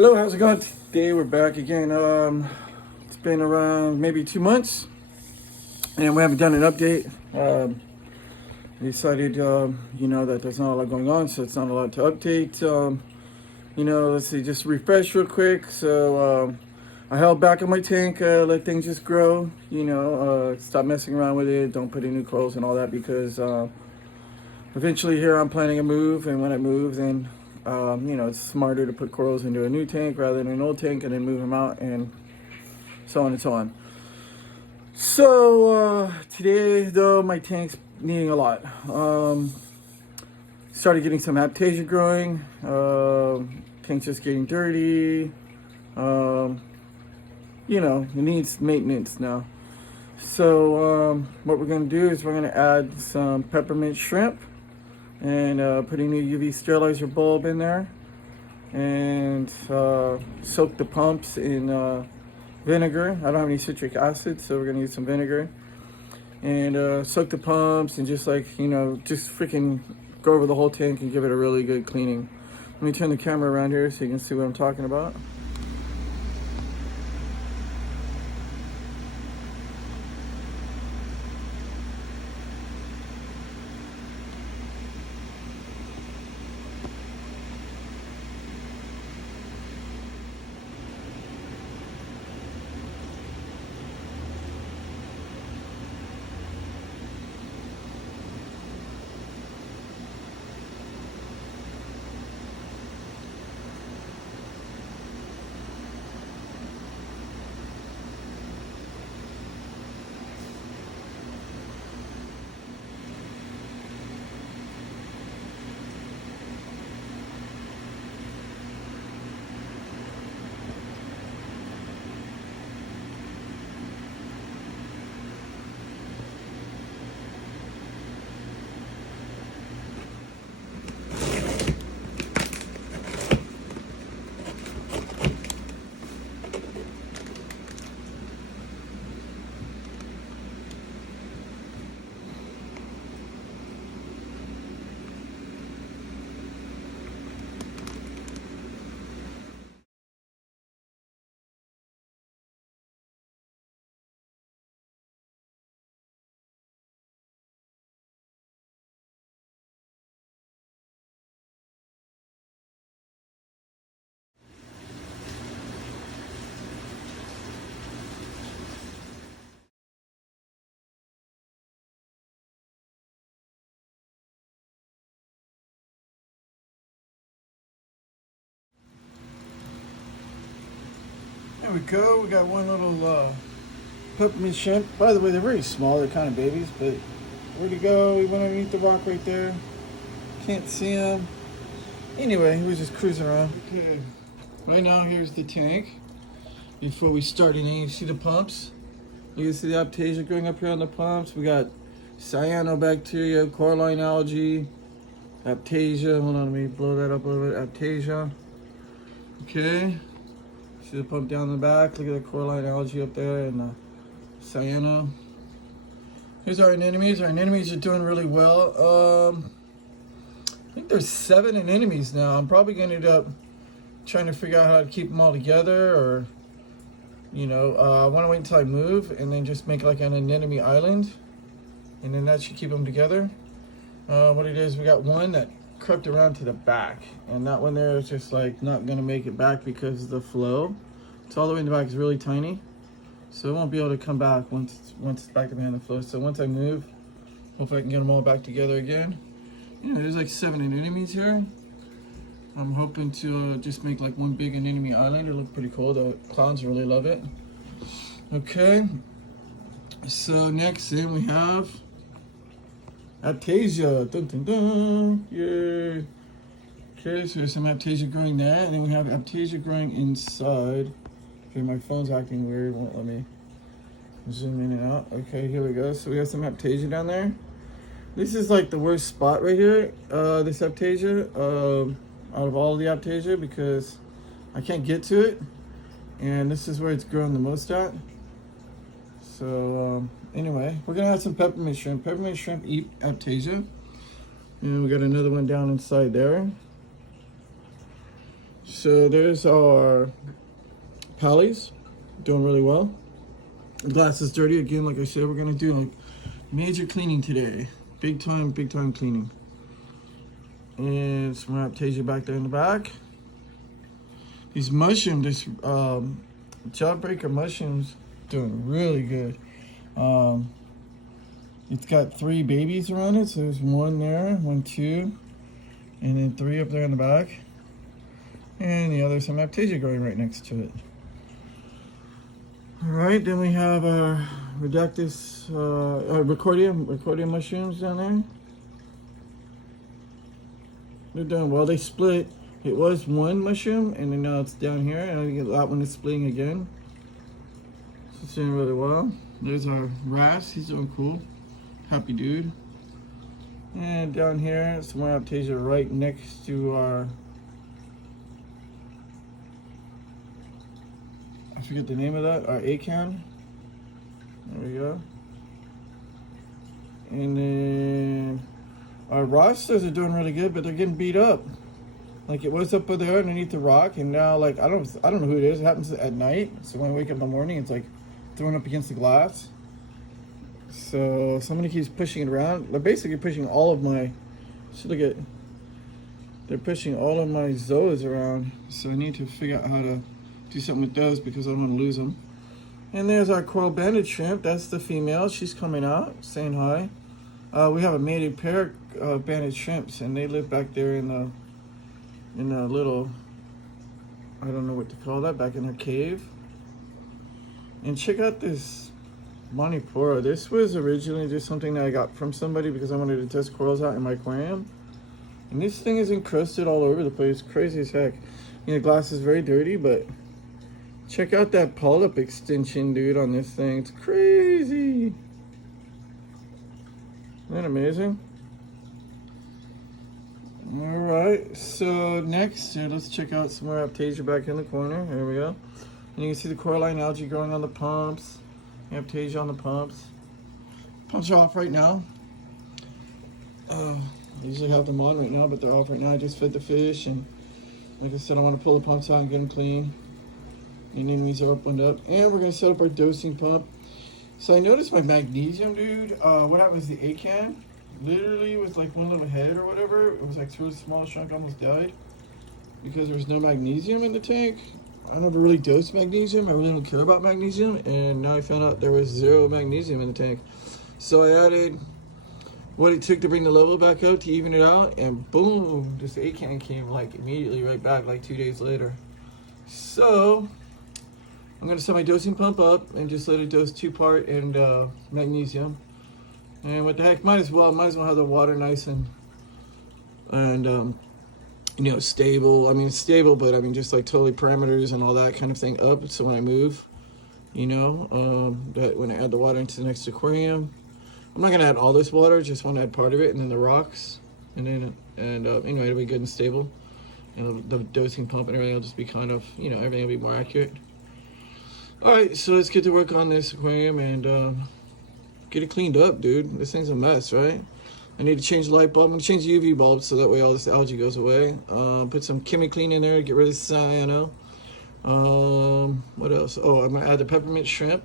Hello, how's it going? Today we're back again. It's been around maybe 2 months, and we haven't done an update. We decided, that there's not a lot going on, so it's not a lot to update. Let's see, just refresh real quick. So I held back on my tank, let things just grow. Stop messing around with it. Don't put in new corals and all that because eventually here I'm planning a move, and when I move, then it's smarter to put corals into a new tank rather than an old tank and then move them out and so on and so on. So today, though, my tank's needing a lot. Started getting some Aiptasia growing. Tank's just getting dirty. It needs maintenance now. So what we're going to do is we're going to add some peppermint shrimp and put a new UV sterilizer bulb in there, and soak the pumps in vinegar. I don't have any citric acid, so we're gonna use some vinegar and soak the pumps and just freaking go over the whole tank and give it a really good cleaning. Let me turn the camera around here so you can see what I'm talking about. There we go. We got one little peppermint shrimp. By the way, they're very small. They're kind of babies, but where'd he go? He went underneath the rock right there. Can't see him. Anyway, he was just cruising around. Okay. Right now, here's the tank. Before we start anything, you see the pumps? You can see the Aiptasia growing up here on the pumps. We got cyanobacteria, coralline algae, Aiptasia. Hold on, let me blow that up a little bit. Aiptasia. Okay. See the pump down the back. Look at the coralline algae up there and the cyano. Here's our anemones. Our anemones are doing really well. I think there's 7 anemones now. I'm probably going to end up trying to figure out how to keep them all together, or I want to wait until I move and then just make like an anemone island, and then that should keep them together. What it is, we got one that crept around to the back, and that one there is just like not gonna make it back because of the flow. It's all the way in the back. Is really tiny, so it won't be able to come back once it's back behind the flow. So once I move, hopefully I can get them all back together again. There's like 7 anemones here. I'm hoping to just make like one big anemone island. It'll look pretty cool. The clowns really love it. Okay, so next thing we have Aiptasia. Dun, dun, dun. Yay. Okay, so there's some Aiptasia growing there, and then we have Aiptasia growing inside. Okay, my phone's acting weird. Won't let me zoom in and out. Okay, here we go. So we have some Aiptasia down there. This is like the worst spot right here. This Aiptasia, out of all the Aiptasia, because I can't get to it, and this is where it's growing the most at. So anyway, we're gonna add some peppermint shrimp. Peppermint shrimp eat Aiptasia, and we got another one down inside there. So there's our pallies, doing really well. The glass is dirty again. Like I said, we're gonna do like major cleaning today, big time cleaning. And some Aiptasia back there in the back. These mushrooms, this jawbreaker mushrooms, doing really good. It's got 3 babies around it, so there's 1 there, 1, 2, and then 3 up there in the back. And the other, some Aiptasia growing right next to it. All right, then we have our Recordia mushrooms down there. They're doing well. They split. It was 1 mushroom, and then now it's down here, and I think that one is splitting again. So it's doing really well. There's our Ras. He's doing cool. Happy dude. And down here, some more Aiptasia right next to our, I forget the name of that, our Acan. There we go. And then our Rostas are doing really good, but they're getting beat up. Like it was up there underneath the rock, and now like I don't know who it is. It happens at night. So when I wake up in the morning, it's like thrown up against the glass. So somebody keeps pushing it around. They're basically pushing all of my, they're pushing all of my zoas around. So I need to figure out how to do something with those because I don't want to lose them. And there's our coral banded shrimp. That's the female. She's coming out, saying hi. We have a mated pair of banded shrimps, and they live back there in a little, I don't know what to call that, back in their cave. And check out this Manipura. This was originally just something that I got from somebody because I wanted to test corals out in my aquarium. And this thing is encrusted all over the place, crazy as heck. You know, the glass is very dirty, but check out that polyp extension, dude, on this thing. It's crazy. Isn't that amazing? All right, so next, let's check out some more Aiptasia back in the corner. Here we go. And you can see the coralline algae growing on the pumps. Aiptasia on the pumps. Pumps are off right now. I usually have them on right now, but they're off right now. I just fed the fish, and like I said, I want to pull the pumps out and get them clean. And then these are opened up. And we're going to set up our dosing pump. So I noticed my magnesium, dude. What happened was the Acan literally was like one little head or whatever. It was like really small, shrunk, almost died because there was no magnesium in the tank. I never really dosed magnesium. I really don't care about magnesium, and now I found out there was 0 magnesium in the tank. So I added what it took to bring the level back up to even it out, and boom, this Acan came like immediately right back, like 2 days later. So I'm gonna set my dosing pump up and just let it dose 2-part and magnesium. And what the heck, might as well have the water nice and you know, stable. I mean, stable, but I mean, just like totally parameters and all that kind of thing up. So when I move, you know, that when I add the water into the next aquarium, I'm not gonna add all this water, just want to add part of it, and then the rocks, and then anyway, it'll be good and stable. And the dosing pump and everything will just be kind of, you know, everything will be more accurate. All right, so let's get to work on this aquarium and get it cleaned up, dude. This thing's a mess, right? I need to change the light bulb. I'm gonna change the UV bulb so that way all this algae goes away. Put some ChemiClean in there, get rid of the cyano. What else? Oh, I'm gonna add the peppermint shrimp.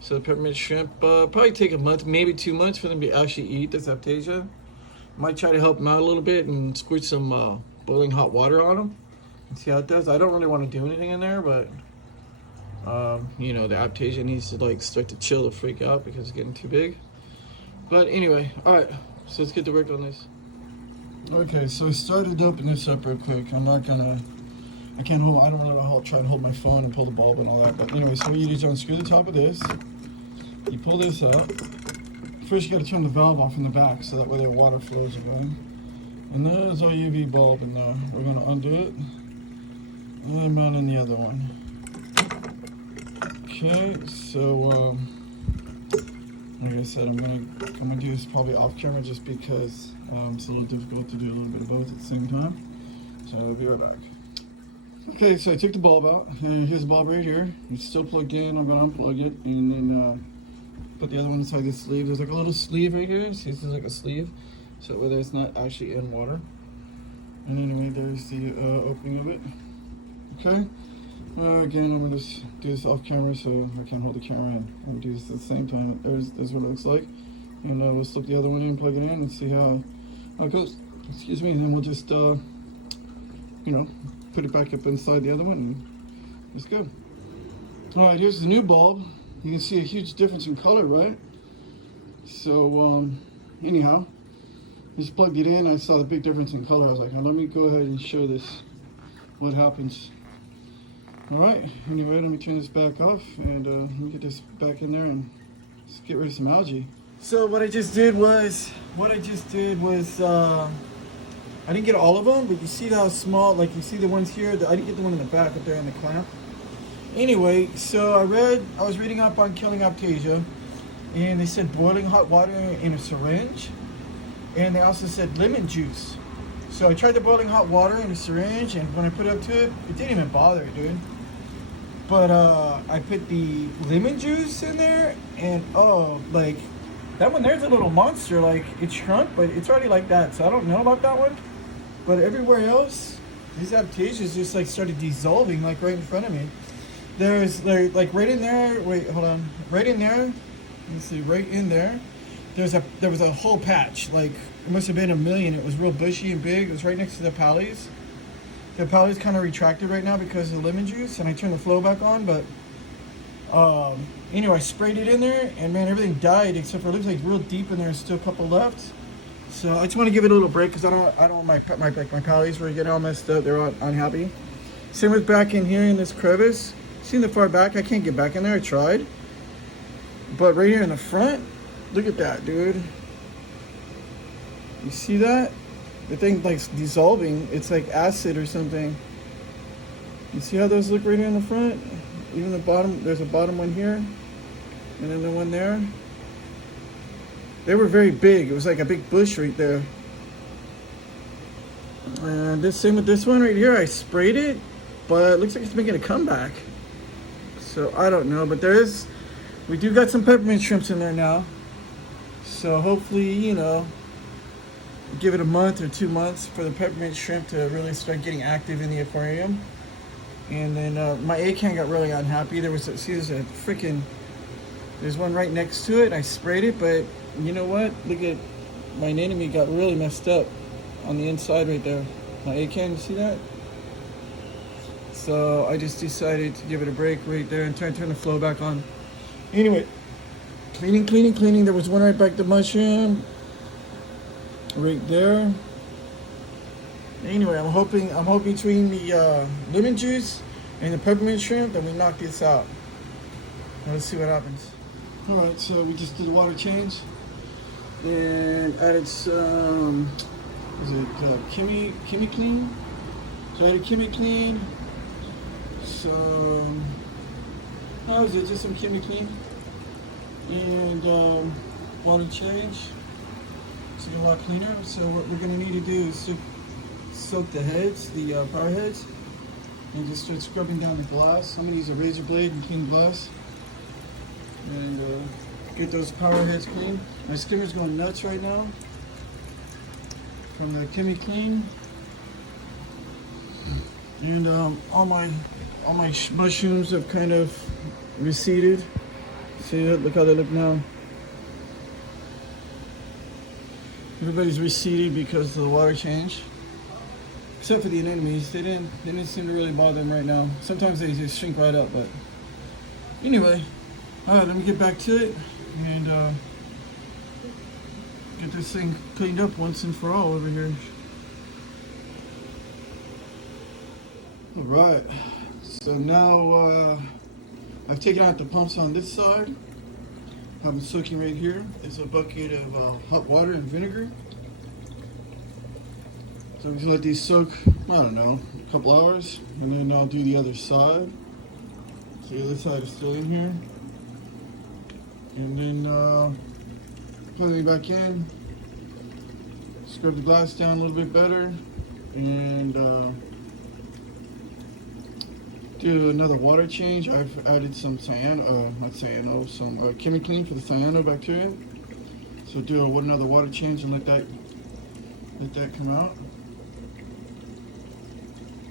So the peppermint shrimp, probably take a month, maybe 2 months for them to actually eat this Aiptasia. Might try to help them out a little bit and squirt some boiling hot water on them and see how it does. I don't really want to do anything in there, but you know, the Aiptasia needs to like start to chill, to freak out because it's getting too big. But anyway, all right, so let's get to work on this. Okay, so I started to open this up real quick. I don't really want to try and hold my phone and pull the bulb and all that. But anyway, so what you do is you unscrew the top of this. You pull this out. First, you got to turn the valve off in the back so that way the water flows are going. And there's our UV bulb in there. We're going to undo it and then mount in the other one. Okay, so like I said, I'm gonna do this probably off camera just because it's a little difficult to do a little bit of both at the same time. So I'll be right back. Okay, so I took the bulb out, and here's the bulb right here. It's still plugged in. I'm gonna unplug it and then put the other one inside this sleeve. There's like a little sleeve right here. See, this is like a sleeve, so whether it's not actually in water. And anyway, there's the opening of it. Okay. Again, I'm gonna just do this off camera, so I can't hold the camera and do this at the same time. There's what it looks like, and we'll slip the other one in, plug it in, and see how it goes. Excuse me, and then we'll just you know, put it back up inside the other one, and let's go. All right, here's the new bulb. You can see a huge difference in color, right? So anyhow, just plugged it in. I saw the big difference in color. I was like, now let me go ahead and show this what happens. All right, anyway, let me turn this back off, and let me get this back in there and just get rid of some algae. So what I just did was I didn't get all of them, but you see how small, like you see the ones here, I didn't get the one in the back up there in the clamp. Anyway, so I was reading up on killing Aiptasia, and they said boiling hot water in a syringe, and they also said lemon juice. So I tried the boiling hot water in a syringe, and when I put it up to it, it didn't even bother, dude. But I put the lemon juice in there, and oh, like that one there's a little monster. Like it shrunk, but it's already like that. So I don't know about that one. But everywhere else, these Aiptasias just like started dissolving, like right in front of me. There's like right in there. Wait, hold on. Right in there. Let's see. Right in there. There was a whole patch. Like it must have been a million. It was real bushy and big. It was right next to the pallies. The pallies kind of retracted right now because of the lemon juice, and I turned the flow back on. But anyway, I sprayed it in there, and man, everything died except for it looks like real deep in there. There's still a couple left. So I just want to give it a little break because I don't want my pallies were getting all messed up. They're all unhappy. Same with back in here in this crevice. See in the far back, I can't get back in there. I tried, but right here in the front, look at that, dude. You see that? The thing like dissolving. It's like acid or something. You see how those look right here in the front? Even the bottom, there's a bottom one here, and then the one there. They were very big. It was like a big bush right there. And this same with this one right here. I sprayed it, but it looks like it's making a comeback. So I don't know, but we do got some peppermint shrimps in there now. So hopefully, you know, give it a month or 2 months for the peppermint shrimp to really start getting active in the aquarium. And then my A can got really unhappy. There's one right next to it. I sprayed it, but you know what? Look at my anemone got really messed up on the inside right there. My A can, you see that? So I just decided to give it a break right there and turn the flow back on. Anyway, cleaning. There was one right back to mushroom. Right there. Anyway, I'm hoping between the lemon juice and the peppermint shrimp that we knock this out. Let's see what happens. All right, so we just did a water change and added some. Is it Kimi Clean? So I added Kimi Clean. So how is it? Just some Kimi Clean and water change. It's a lot cleaner. So what we're gonna need to do is soak the heads, the power heads, and just start scrubbing down the glass. I'm gonna use a razor blade and clean the glass, and get those power heads clean. My skimmer's going nuts right now from the Kimi Clean, and all my mushrooms have kind of receded. See, look how they look now. Everybody's receded because of the water change. Except for the anemones, they didn't seem to really bother them right now. Sometimes they just shrink right up, but anyway, all right, let me get back to it and get this thing cleaned up once and for all over here. All right, so now I've taken out the pumps on this side. I have them soaking right here. There's a bucket of hot water and vinegar. So we can let these soak, I don't know, a couple hours, and then I'll do the other side. So the other side is still in here. And then put it back in, scrub the glass down a little bit better, and do another water change. I've added some some Kimi Clean for the cyanobacteria. So do another water change and let that come out.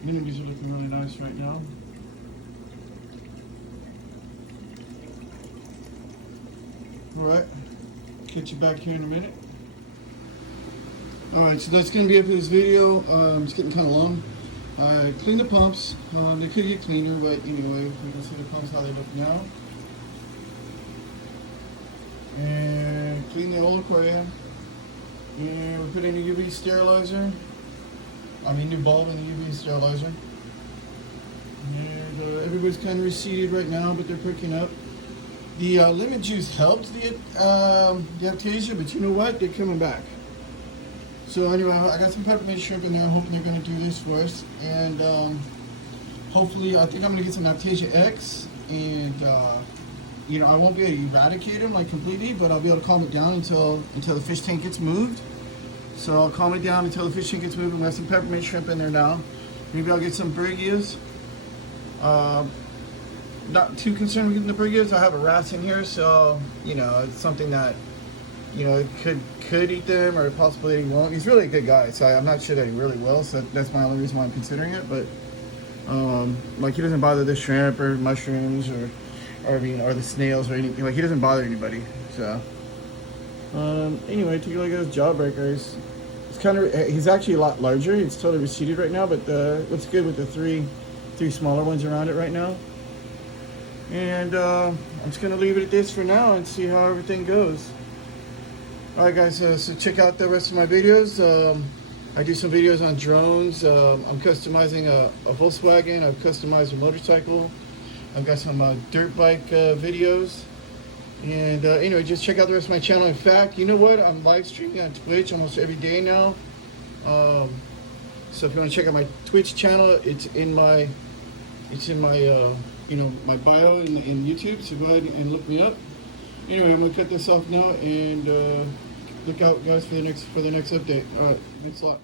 Anemones are looking really nice right now. Alright, catch you back here in a minute. Alright, so that's going to be it for this video. It's getting kind of long. I cleaned the pumps. They could get cleaner, but anyway, we can see the pumps how they look now. And clean the old aquarium. And we put in a UV sterilizer. I mean, new bulb in the UV sterilizer. And everybody's kind of receded right now, but they're perking up. The lemon juice helped the Aiptasia, but you know what? They're coming back. So anyway, I got some peppermint shrimp in there. I'm hoping they're going to do this for us. And hopefully, I think I'm going to get some Aiptasia X. And, you know, I won't be able to eradicate them like completely, but I'll be able to calm it down until the fish tank gets moved. So I'll calm it down until the fish tank gets moved. And we have some peppermint shrimp in there now. Maybe I'll get some brigias. Not too concerned with getting the brigias. I have a rat in here, so, you know, it's something that, you know, could eat them, or possibly he won't. He's really a good guy, so I'm not sure that he really will, so that's my only reason why I'm considering it. But like, he doesn't bother the shrimp or mushrooms or the snails or anything. Like, he doesn't bother anybody. So anyway, take a look at his jawbreaker. He's actually a lot larger. It's totally receded right now, but what's good with the three smaller ones around it right now. And I'm just gonna leave it at this for now and see how everything goes. Alright guys, so check out the rest of my videos. I do some videos on drones. I'm customizing a Volkswagen. I've customized a motorcycle. I've got some dirt bike videos. And anyway, just check out the rest of my channel. In fact, you know what? I'm live streaming on Twitch almost every day now. So if you want to check out my Twitch channel, it's in my you know, my bio in YouTube. So go ahead and look me up. Anyway, I'm gonna cut this off now, and look out, guys, for the next update. All right, thanks a lot.